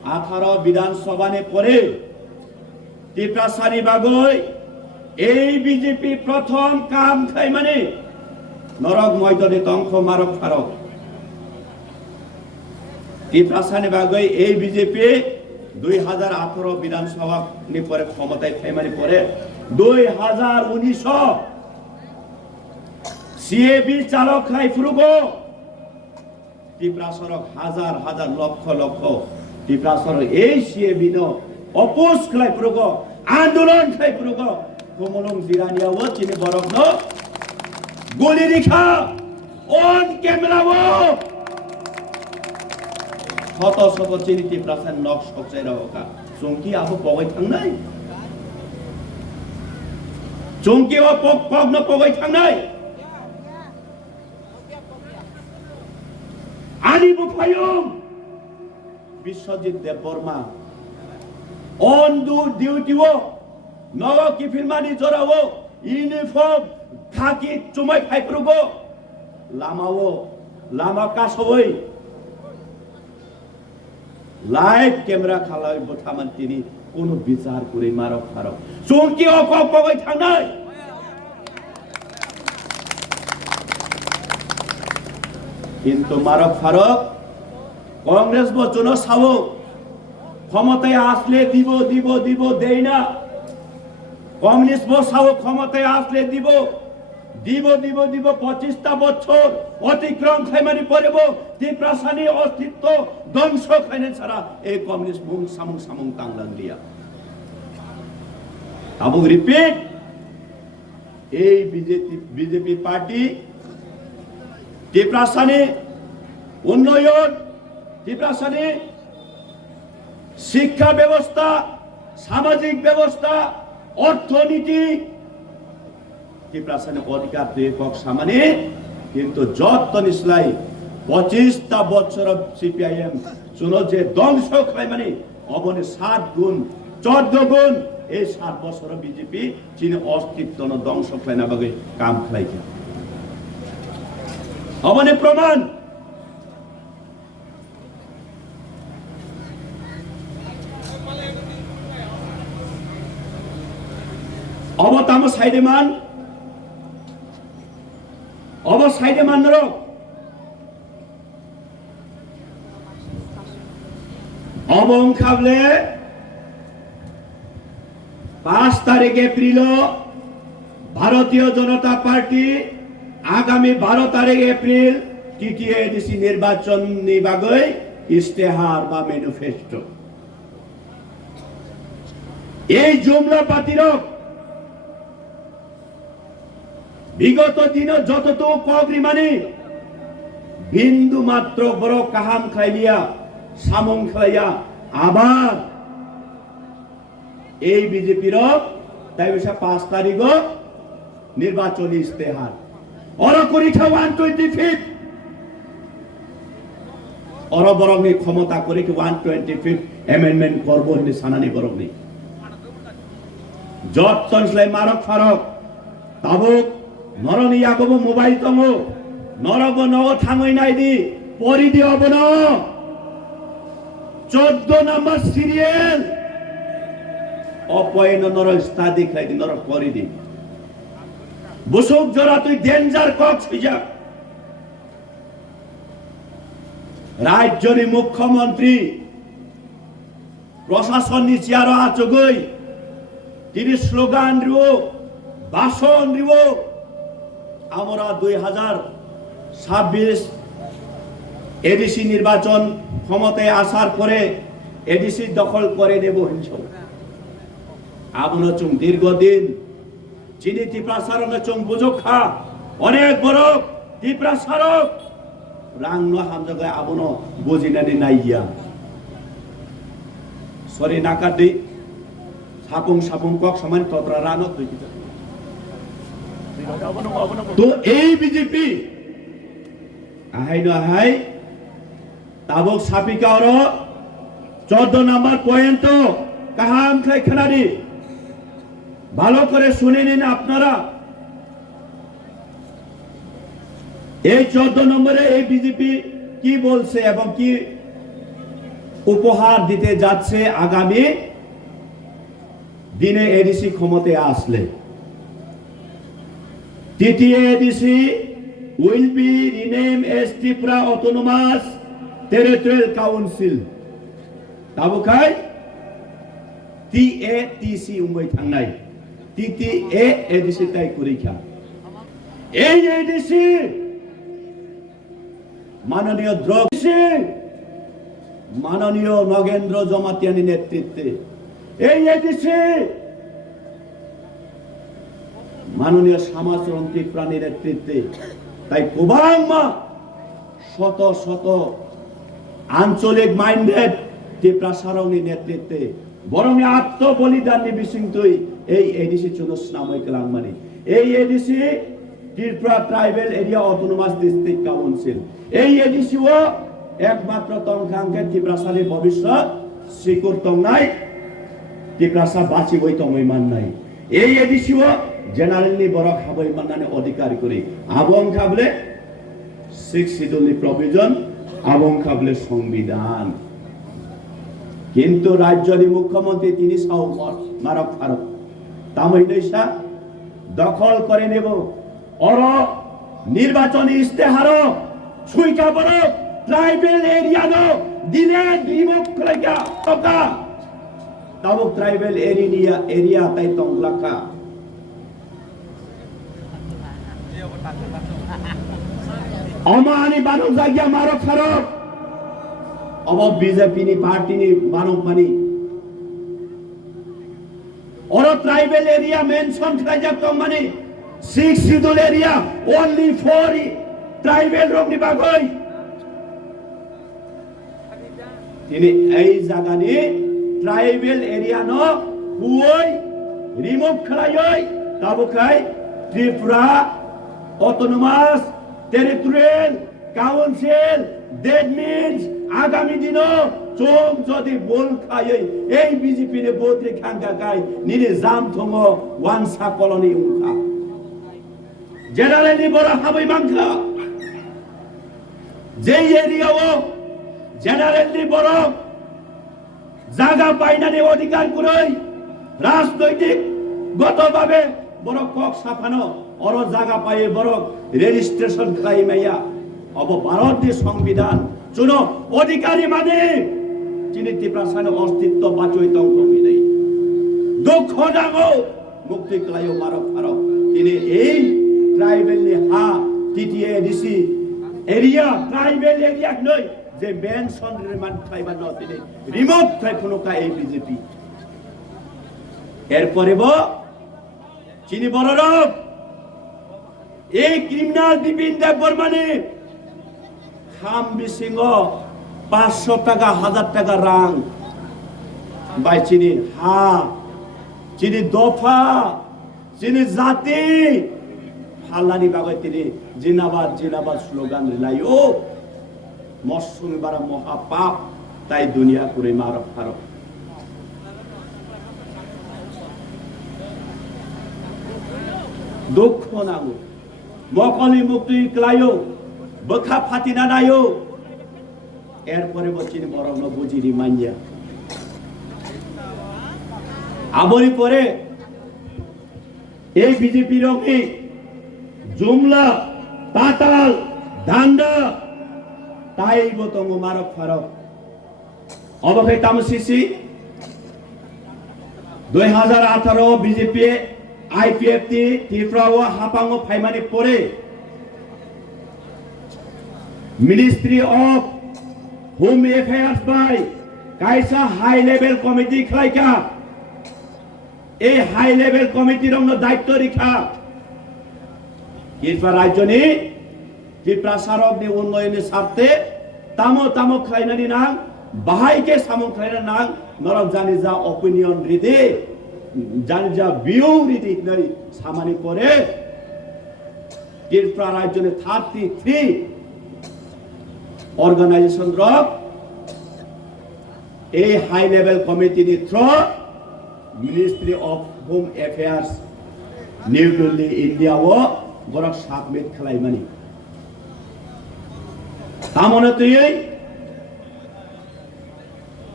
18 বিধানসভানে পরে টিপ্রাসানি বাগৈ এই বিজেপি প্রথম কাম খাই মানে নরক ময়দানে তংখ মারক ফারক টিপ্রাসানি বাগৈ এই বিজেপি 2018 বিধানসভা পরে ক্ষমতায় খাই মানে পরে 2019 সিএবি চালক খাই ফুরুগো টিপ্রাসরক হাজার হাজার লক্ষ লক্ষ টিপ্রাসরক এই সিএবি নো অপোজ খাই ফুরুগো আন্দোলন খাই ফুরুগো কমলং জিরানিয়াও চিনি বরক নো গলি রেখা অন ক্যামেরাও শত শত চিনি টিপ্রাসান নক সকসাই রাখা চংকি আবো পগাই থাংনাই চংকি ও পগ্ন পগাই থাংনাই আনিবু ফায়ুম বিশ্বজিৎ দেববর্মা অন দু ডিউটিও নগ কিফিলমানি জরাও ইউনিফর্ম খাকি চুমাই ফাইপ্রুগো লামাও লামা কাসওই লাইভ ক্যামেরা খালাই বথামান তিনি কোন বিচার করে মারক ফারক চংকি অকক পগাই থাংনাই কিন্তু মারক ফারক কংগ্রেস বচন সাবো ক্ষমতায় আসলে দিব দিব দিব দেই না কমিউনিস্ট বসাবো ক্ষমতায় আসলে দিব দিব দিব দিব 25টা বছর অতিক্রম খাইমানি পড়ব টিপ্রাসানি অস্তিত্ব ধ্বংস খাইনে ছাড়া এই কমিউনিস্ট মুং সামুং সামুং তাংলাং দিয়া আবু রিপিট এই বিজেপি পার্টি টিপ্রাসানি উন্নয়ন টিপ্রাসানি শিক্ষা ব্যবস্থা সামাজিক ব্যবস্থা অর্থনীতি টিপ্রাসানি অধিকার একক সামানে কিন্তু যত নিসলাই 25টা বছর সিপিআইএম শুনো যে ধ্বংস খাই মানে অবনে 7 গুণ 14 গুণ এই 7 বছর বিজেপি চীন অস্তিত্ব ধ্বংস খাই না বাগে কাম খাই অবনে প্রমাণ অবতাম সাইডেমান নরক অবং খাবলে 5 তারিখ এপ্রিল ভারতীয় জনতা পার্টি আগামী 12 তারিখ এপ্রিল টিটিএডিসি নির্বাচন নিবাগৈ ইস্তেহার বা ম্যানিফেস্টো এই জুমলা পাতিরক বিগত দিন যতটুকু কগ্রি মানে বিন্দু মাত্র বড় কাহাম খাইলিয়া সামং খাইয়া আবার এই বিজেপির তাই 5 তারিখ নির্বাচনী ইস্তেহার অরকরিখা 125 অরবরঙ্গে ক্ষমতা করে কি 125 অ্যামেন্ডমেন্ট করব নি সানানি বরঙ্গে যতনসলাই মারক ফারক তাবুক নরনি ইয়াগব মোবাইল তমো নরব নগ থাঙ্গই নাইদি পরিদি হবন 14 নম্বর সিরিয়াল অপয়ন নর স্তাদি খাইদি নর পরিদি বসুক জরা তুই ডেঞ্জার কক্স হইয়া রাজ্যের মুখ্যমন্ত্রী প্রশাসন চেয়ার আচগই তিনি স্লোগান দিব ভাষণ দিব আমরা 2026 এডিসি নির্বাচন ক্ষমতায় আসার পরে এডিসি দখল করে নেব হিংস আপন চুং দীর্ঘদিন চিনি টিপ্রাসারং চুং বুজখা অনেক বড় টিপ্রাসারক রাংন হামজাগায় আপন বুজিনানি নাইয়া সরি নাকাদি সাপুং সাপুং কক সমান তত্রা রানো তুই তো এই বিজেপি আহাই নহাই তাবক সাপিকা ওর 14 নম্বর পয়েন্ট কাহাম খাই খেলারি ভালো করে শুনে নিন আপনারা এই 14 নম্বরে এই বিজেপি কি বলছে এবং কি উপহার দিতে যাচ্ছে আগামী দিনে এডিসি ক্ষমতায় আসলে। তৃতীয় ADC will be renamed as Tripura Autonomous Territorial Council. তাবুকাই TATC উম্মই থাংনাই TTA ADC তাই করিখা। এই এডিসি মাননীয় দ্রৌপদী সিং, মাননীয় নগেন্দ্র জমাতিয়ানি নেতৃত্বে এই এডিসি মাননীয় সমাজচরণ ত্রিপুরানির নেতৃত্বে তাই কুবাংমা শত শত আঞ্চলিক মাইন্ডেড ত্রিপুরা সারংনি নেতৃত্বে বরং আত্মবলিদান নিবিসিংতই এই এডিসি চুনস নামই কালাংমানি। এই ADC Tripura tribal area autonomous district council. এই এডিসিও একমাত্র তংখাংকে ত্রিপুরাসারের ভবিষ্যৎ সিকুর তংনাই ত্রিপুরাসা বাঁচি বই তংই মান নাই। এই এডিসিও জেনারেলি বড় খাবই মাননানে অধিকার করে আবং খাবলে 6 শিডিউলনি প্রভিজন আবং খাবলে সংবিধান। কিন্তু রাজ্যের মুখ্যমন্ত্রী তিনি সাউ মারক ফারক তামই নৈশা দখল করে নেব অর নির্বাচনী ইস্তেহার সুইকা বড় ট্রাইবেল এরিয়া নো দিলে রিমুভ করে গা টকা তাবক ট্রাইবেল এরিয়া তাই তংলাকা অমানি বানক জায়গা মারক ফারক অব বিজেপি নি পার্টি নি বানক money or tribal area mention খাইজা com money 6 schedule area only for tribal রকনি বাগই তিনি এই জায়গানি ট্রাইবেল এরিয়া ন হুই remove খাইই তাবুকাই Tripura autonomous territorial council that means আগামী দিন চোখ যদি বল খাই এই বিজেপি নে বোত্রে খাঙ্কা গাই নিরে জাম থম ওয়ানসা কলোনি উনখা জেনারেলি বড় হাবই মাংখা যেই এরিয়াও জেনারেলি বড় জায়গা পাইনানি অধিকার করেই রাজনৈতিক গতভাবে বড় কক সাফানো অর জায়গা পাইয়ে বড় রেজিস্ট্রেশন খাইমাইয়া অব ভারতীয় সংবিধান চুনো অধিকারী মানে যিনি ত্রিপুরাসানের অস্তিত্ব বাঁচই তঙ্কমি নেই দুঃখ ডাগো মুক্তি ক্লাইও মারক ফারক তিনি এই ট্রাইবেল নি হা TTA ADC area tribal area নয় যে মেনশন রিমান্ড খাইবা ন তিনি রিমোভ খাই কোনো কা এই বিজেপি এরপরে চিনি বড় রব এই ক্রিমিনাল বিপিন দেব বর্মানি খাম বিসিংহ 500 টাকা 1000 টাকা রাং বাই চিনি হা চিনি দফা চিনি জাতি হাল্লানি বাগৈ তিনি জিনাবাদ জিনাবাদ স্লোগান রিলাইও মৌসুমি বারা মহাপাপ তাই দুনিয়া করে মারক ফারক দুঃখ নাগো মকলি মুক্তি ক্লাইও বখা ফাতিনা নাইও এরপরে বচিনি বরং বুঝিনি মাইয়া আবরি পরে এই বিজেপি রঙি জুমলা পাতাল দান্ডা তাই বতঙ্গ মারক ফারক অবকে তামসিসি 2018 বিজেপি আইপিএফটি ত্রিপুরা ও হাপাঙ্গ ফাইমানি পরে ministry of home affairs by কাইসা high level committee খাইকা এই হাই লেভেল কমিটির দায়িত্ব রেখা ত্রিপুরা রাজ্যনি ত্রিপুরা সারকনি উন্নয়নের স্বার্থে তামো তামো খাইনানি নাং বাহাইকে সামো খাইনা নাং নরক জানি যা অপিনিয়ন রিদে জানি যা ভিউ রিদি নাই সামানি পরে ত্রিপুরা রাজ্যনি 33 অর্গানাইজেশন রক এই হাই লেভেল কমিটি নি throw ministry of home affairs new Delhi India O Borok submit খালাইমানি তামনে তুই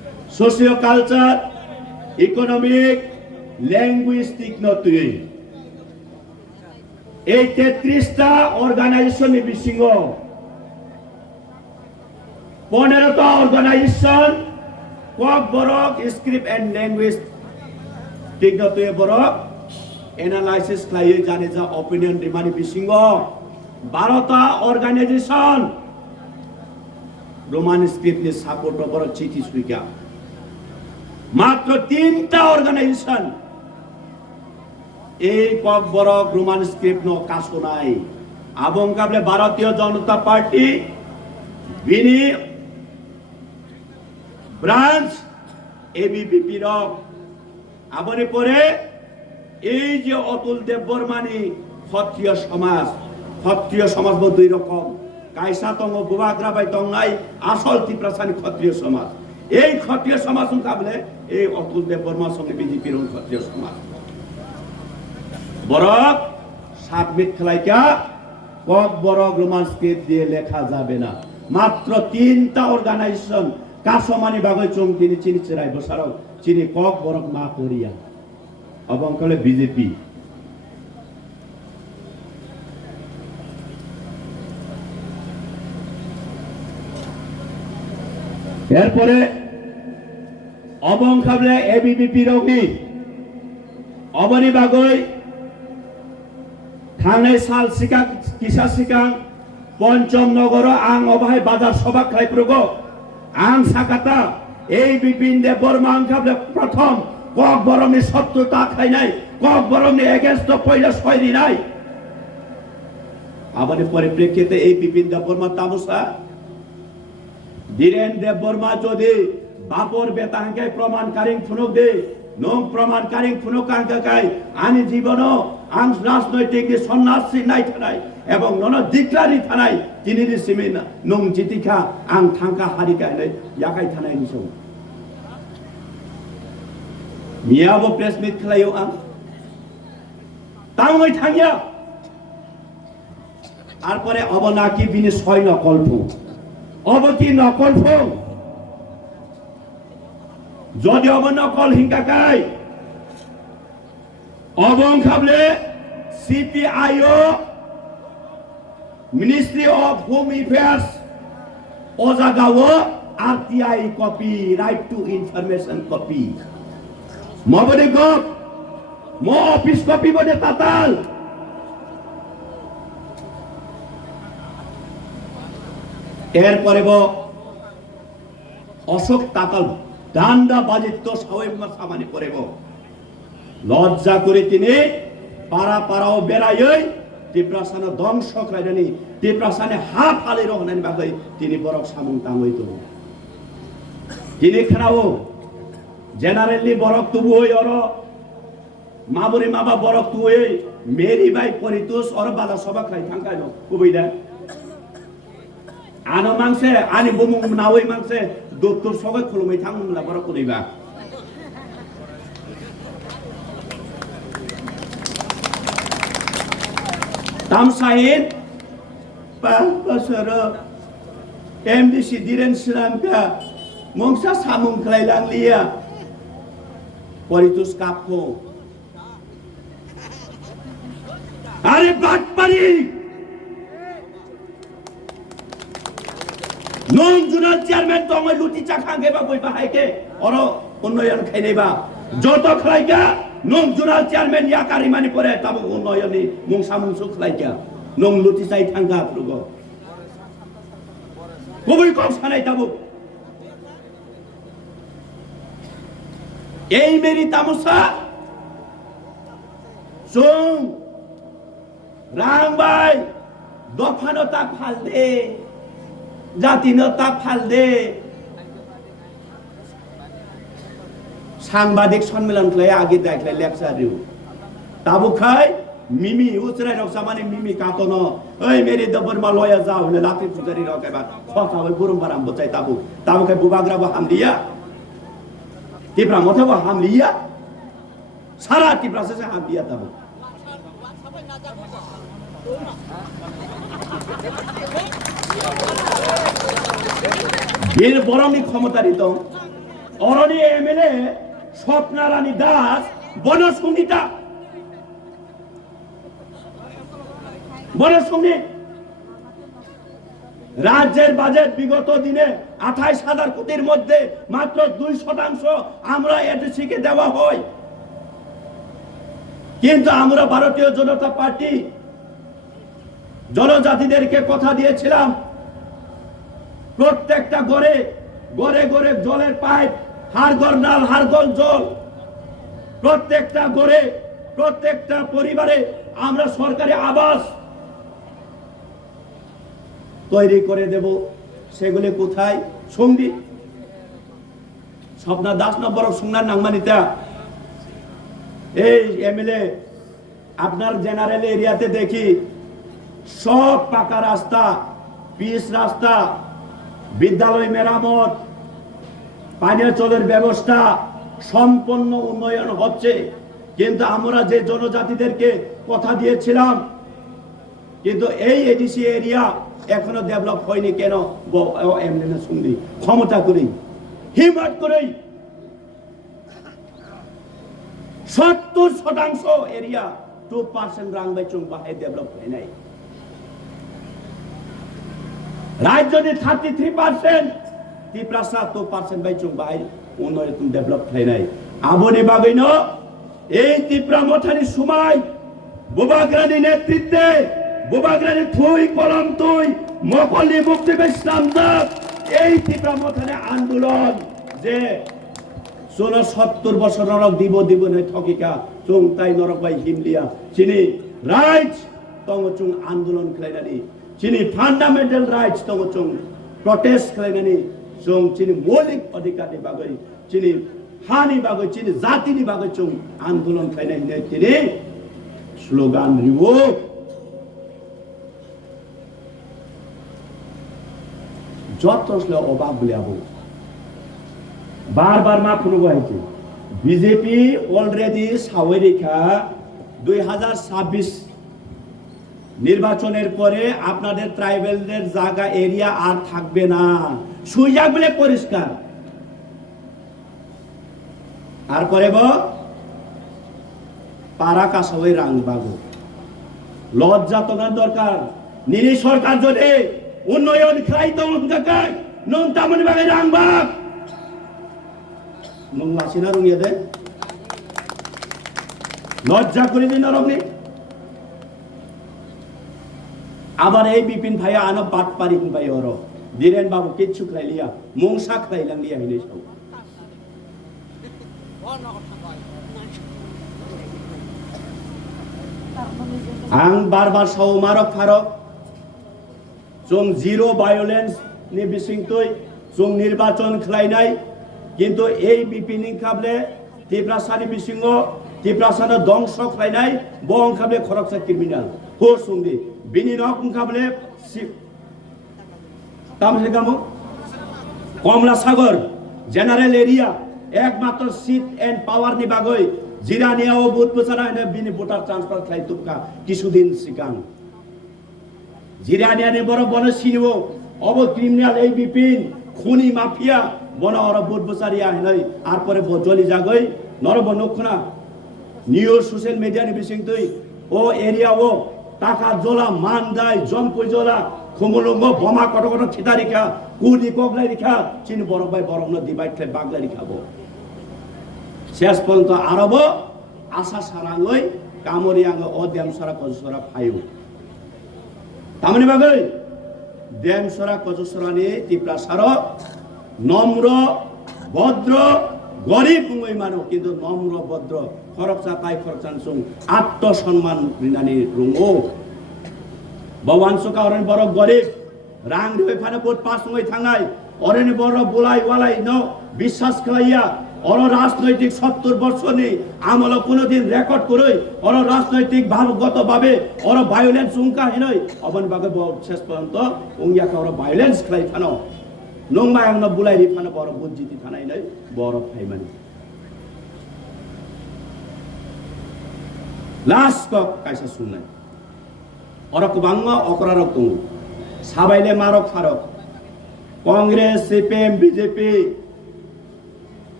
সোশিও কালচার ইকোনমিক ল্যাঙ্গুইস্টিক নতুই এই 33টা organisation বিশৃঙ্গ 15টা organisation cock Borok script and language ঠিক নতুই বরক এনালাইসিস খাইয়ে জানে যা অপিনিয়ন রিমানি বিশৃঙ্গ 12টা অর্গানাইজেশন রোমান স্ক্রিপ্টে সাপোর্ট বরক চিঠি সুইকা মাত্র 3টা অর্গানাইজেশন এই কক বরক রোমান স্ক্রিপ্ট ন কাছো নাই আবং কাবলে ভারতীয় জনতা পার্টি বিনি ব্রাঞ্চ এবিপিপি রক আবরে পরে এই যে অতুল দেববর্মানি ক্ষত্রিয় সমাজ দুই রকম কাইসা তঙ্গ বুবাগ্রাবাই তঙ্গাই আসল ত্রিপ্রাসানি ক্ষত্রিয় সমাজ এই ক্ষত্রিয় সমাজ কাবলে এই অতুল দেববর্মার সঙ্গে বিজেপির ক্ষত্রিয় সমাজ বরক সাবমিট খেলাইকা কক বরক রোমান স্ক্রিপ্ট দিয়ে লেখা যাবে না মাত্র 3টা অর্গানাইজেশন কাসমানি বাগৈ চং তিনি চিনি চিরাই বসারক চিনি কক বরক মা করিয়া এবং কলে বিজেপি এরপরে অবং খাবলে এবিপিপি রবি অবনি বাগৈ থানাই সাল সিকা কিসা সিকাং পঞ্চম নগর আং অবাহাই বাজার সভা খাই প্রগ আং সাকাতা এই বিপিন দেব বর্মা আং খাবলে প্রথম কক বরমনি শত্রুতা খাই নাই কক বরমনি এগেন্স্ট পয়লা সয়রি নাই আমাদের পরিপ্রেক্ষিতে এই বিপিন দেব বর্মা তামসা ধীরেন দেব বর্মা যদি বাপর বেতাঙ্কে প্রমাণ কারিং ফুনুক দে নং প্রমাণ কারিং ফুনুক আঙ্কাকাই আনি জীবন আং রাজনৈতিক সন্ন্যাসী নাই থানায় এবং নন দিকলারি থানায় তিনি সিমি নং জিতিখা আং থাঙ্কা হারিকা ইয়াকাই থানায় নিছ মিয়াবো প্রেস মিট খেলাইও আং তাঙ্গই থাঙ্গিয়া তারপরে অবনাকি বিনি 6 নকল্প অবকি নকল্প যদি অবনকল হিংকাকাই অবং খাবলে সিপিআইও ministry of home affairs ওজাগাও RTI copy right two information copy মবনে গপ মো অফিস কপি বনে তাতাল এরপরে অশোক তাতাল ডান্ডা বাজিত সাওয়েমা সামানি করেব লজ্জা করে তিনি পাড়া পাড়াও বেড়াই ত্রিপ্রাসান ধ্বংস খাইনি ত্রিপ্রাসানে হাফ আলি রহনানি বাগৈ তিনি বরক সামুং তাঙ্গইতো তিনি খেরাও জেনারেলি বরক তুবু হই অর মাবরি মাবা বরক তু হই মেরি বাই পরিতুস অর বালা সভা খাই থাঙ্কাই ন কুবইদা আনো মাংসে আনি বুমুং নাওই মাংসে দত্তর সবাই খুলুমাই থাঙ্গলা বরক করিবা তামসাইন পাসর এমডিসি দিরেন শ্রীরামকা মংসা সামুং খাইলাং লিয়া পরিতুস কাপকো আরে বাটপারি নং জুনাল চেয়ারম্যান তো আমি লুটি চা খাঙ্গে বা বই বাহাইকে অর উন্নয়ন খাইনেবা যত খাইকা নং জুনাল চেয়ারম্যান ইয়াকারি মানি পরে তাবো উন্নয়নি মুং সামুংসু খাইকা নং লুটি চাই থাঙ্গা প্রগ কবই কম সানাই তাবো এই মেরি তামসা সুং রাংবাই দফানো তাক ফাল দে জাতিনো তাক ফাল দে সাংবাদিক সম্মেলন খাই আগে দেখলাই লেকচার দিও তাবু খাই মিমি উচরাই রকসা মানে মিমি কাতন ওই মেরি দবর মা লয়া যাও হলে লাতি পূজারি রকাইবা কথা ওই বুরুম বারাম বচাই তাবু তাবু খাই বুবাগ্রাবো হামলিয়া টিপরা মথাবো হামলিয়া সারা টিপরা শেষে হামলিয়া তাবু বীর বরমনি ক্ষমতারিত অরণি এমএলএ স্বপ্নারানী দাস বনসংগীতা বনসংগীত রাজ্যের বাজেট বিগত দিনে 28,000 কোটির মধ্যে মাত্র 2% আমরা এডিসিকে দেওয়া হয়। কিন্তু আমরা ভারতীয় জনতা পার্টি জনজাতিদেরকে কথা দিয়েছিলাম প্রত্যেকটা ঘরে ঘরে ঘরে জলের পাইপ, হাড়গর নাল হাড়গর জল, প্রত্যেকটা ঘরে প্রত্যেকটা পরিবারে আমরা সরকারি আবাস তৈরি করে দেব। সেগুলি কোথায়? সঙ্গী স্বপ্না দাস নম্বর সংজ্ঞার নাংমানিতা এই এমএলএ আপনার জেনারেল এরিয়াতে দেখি সব পাকা রাস্তা, পিচ রাস্তা, বিদ্যালয় মেরামত, পানীয় জলের ব্যবস্থা সম্পূর্ণ উন্নয়ন হচ্ছে। কিন্তু আমরা যে জনজাতিদেরকে কথা দিয়েছিলাম, কিন্তু এই এডিসি এরিয়া এখনো ডেভেলপ হয়নি। কেন? এমএলএ সঙ্গী ক্ষমতা করেই, হিম্মত করেই 70% এরিয়া 2% রাংবাইচুং বাহে ডেভেলপ হয় নাই। রাজ্যে 33% ত্রিপ্রাসা 2% বাইচুং বাহে উন্নয়ন ডেভেলপ হয় নাই। আবনি বাগৈন এই ত্রিপুরা মথানি সময় বুবাগ্রানি নেতৃত্বে বুবাগ্রানি থুই কলম তুই মকলি মুক্তি ইসলামদার এই ত্রিপুরা মথানি আন্দোলন যে 70 বছর নরক দিব নয় থকিকা চুং তাই নরক বাই হিমলিয়া চিনি রাইটস তংচুং আন্দোলন খাইনানি চিনি ফান্ডামেন্টাল রাইটস তংচুং প্রটেস্ট খাইনানি চুং চিনি মৌলিক অধিকারনি বাগৈ চিনি হানি বাগৈ চিনি জাতিনি বাগৈ চুং আন্দোলন খাইনানি চিনি স্লোগান রিবো যত আসলে অভাব বলে আবু বারবার মা ফুরবো হয়েছে। বিজেপি অলরেডি সাওয়ারিখা 2026 নির্বাচনের পরে আপনাদের ট্রাইবেলদের জায়গা এরিয়া আর থাকবে না, সুইজাক বলে পরিষ্কার। আর করে পারা কাসাওয়াই রাংবাগো লজ্জা তোমার দরকার। নিরি সরকার যদি উন্নয়ন খাই তো জায়গায় নং তামনি বাগে রাংবাগ নং লাসিনা রঙিয়ে দে লজ্জা করে দিন রঙে। আবার এই বিপিন ভাইয়া আনো বাট পারি ভাই ওর ধীরেন বাবু কিচ্ছু খাইলিয়া মংসা খাইলাম লিয়া হিনে সব আং বারবার সৌমারক ফারক जों জিরো ভায়োলেন্স नि बिसिंतुय जों निर्वाचन खालायनाय কিন্তু এই বিপিনি খাবলে ত্রিপ্রাসানি বিসিংহ ত্রিপ্রাসানো ধ্বংস খালাयनाय বং খাবলে খরকসা ক্রিমিনাল হো সুংদি বিনি নক খাবলে তামসে গামো কমলা সাগর জেনারেল এরিয়া একমাত্র সিট এন্ড পাওয়ার নি বাগৈ জিরানিয়াও বুট বছরা বিনি ভোটার ট্রান্সফার খাই তুকা কিছুদিন সিগাং জিরানিয়ানে বড় বন সিনিব অব ক্রিমিনাল এই বিপিন খুনি মাফিয়া বন অর বুট বছারিয়া হলাই আর পরে জলি জাগৈ নরব নখনা নিউ সোশ্যাল মিডিয়া নি বিসিং তুই ও এরিয়া ও টাকা জোলা মান দাই জমপুই জোলা খুমুলঙ্গ বোমা কত কত ছিতারিখা কুনি কগলাই রিখা চিনি বড় ভাই বড় ন ডিভাইড খাই বাগলাই খাবো শেষ পর্যন্ত আরব আশা সারাঙ্গই কামরিয়াঙ্গ ও দেমসরা কজসরা ফাইও তামনি বাগৈ দেমসরা কজসরানি ত্রিপ্রাসার নম্র ভদ্র গরিব মুই মানো কিন্তু নম্র ভদ্র খরকসা পাই খরচান সুং আত্মসম্মান রিনানি রুঙ্গো ভগবান সুকা অরেন বড় গরিব রাং রে ফানে বহুত পাস মই থাঙ্গাই অরেন বড় বুলাই ওয়ালাই ন বিশ্বাস খাইয়া অর রাজনৈতিক 70 বর্ষ নেই আমল কোনদিন রেকর্ড করে অর রাজনৈতিক ভাবগত ভাবে অর ভায়োলেন্স উঙ্কা হিনই অবন বাগে শেষ পর্যন্ত উঙ্গিয়া অর ভায়োলেন্স খাই ফানো নংমায়াং ন বুলাই রি ফানো বড় বুজিতি থানাই নাই বড় ফাইমানি লাস্ট কক কাইসা শুননাই অরক বাংলা অকরারক দङ সাবাইলে মারক ফারক কংগ্রেস সিপিএম বিজেপি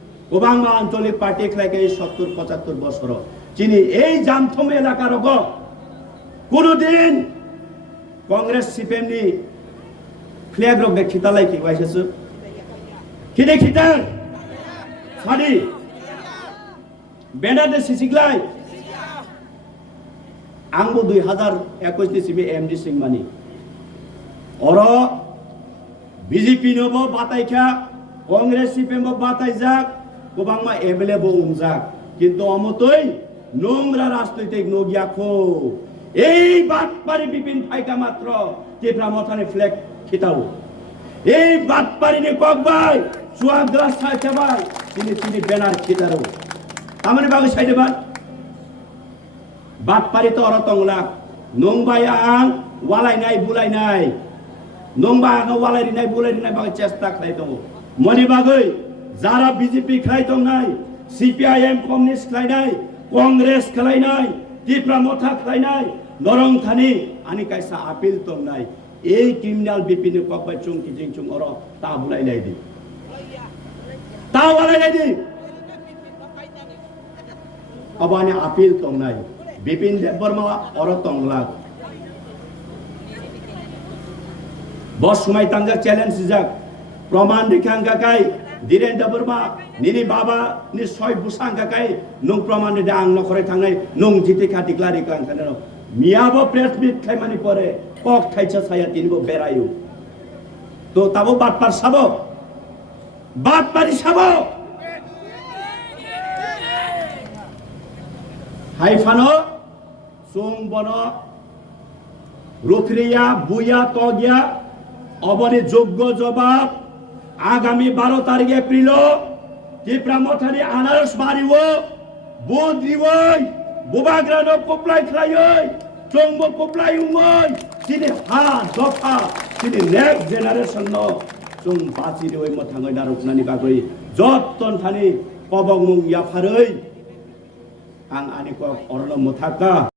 ওবাংমা আঞ্চলিক পার্টি খেলাকে 70-75 বছর চিনি এই জামথম এলাকার কোনদিন কংগ্রেস সিপিএম নি ফ্ল্যাগ রক দেখিতালাই কি বাইছেছো কি দেখিতার সারি বেনার দে সিসিগলাই आंबो 2021 नि सिबे एमडी सिंह मानी और बीजेपी नबो बाताइखा कांग्रेस सीपीएम बो बाताइजाक गोबांमा एमएलए बो उमजाक किन्तु अमतै नोंग्रा राजनैतिक नगियाखौ এই বাটপারি বিপিন ফাইকা মাত্র টিপ্রা মথানে ফ্ল্যাগ খিতাও এই বাটপারি নে ককবাই সুয়াগ গ্লাস ছাইতাবাই তিনি ব্যানার খিতারো আমনে বাগে সাইডে বাট बाटपारी तो अरतंगला नंबाय आं वालायनाय बुलायनाय नंबा आं वालायनाय बुलायनाय बागै चेष्टा खालाय दङ मनि बागै जारा बीजेपी खालाय दंनाय सीपीआईएम कम्युनिस्ट खालायनाय कांग्रेस खालायनाय टिप्रा मथा खालायनाय नरंथानि आनि कायसा आपिल दंनाय এই ক্রিমিনাল বিপিন ককবাই চুংকি জিংচুং अर ता बुलायनाय दि ता वालायनाय दि अबानि आपिल दंनाय बिपिन देबबर्मा और तंगला बस समय तंगा चैलेंज जाक प्रमाण दिखांगा काय धीरेन्द्र बर्मा निनि बाबा नि सय बुसांगा काय नं प्रमाण दे आं नखरै थांनाय नं जिति खाति क्लारि कां थानो मियाबो प्रेस मिट खायमानि परे पक थाइसा साया तिनिबो बेरायो तो ताबो बातपार साबो बातपारी साबो हाइफानो सुंग बनो रुखरिया बुया तगिया अबनि योग्य जवाब आगामी 12 तारिख एप्रिल टिप्रा मथानि आनारस बारिवो बुद्रिवै बुबाग्रानो कोप्लाय खलायै चंबो कोप्लाय उमै तिनि हा दफा तिनि नेक्स्ट जेनारेशन नो जों बाचिरिवै मथाङै नारुखनानि बागै जत्तन थानि पबंमुं याफारै आं आनिको अरनो मुथाका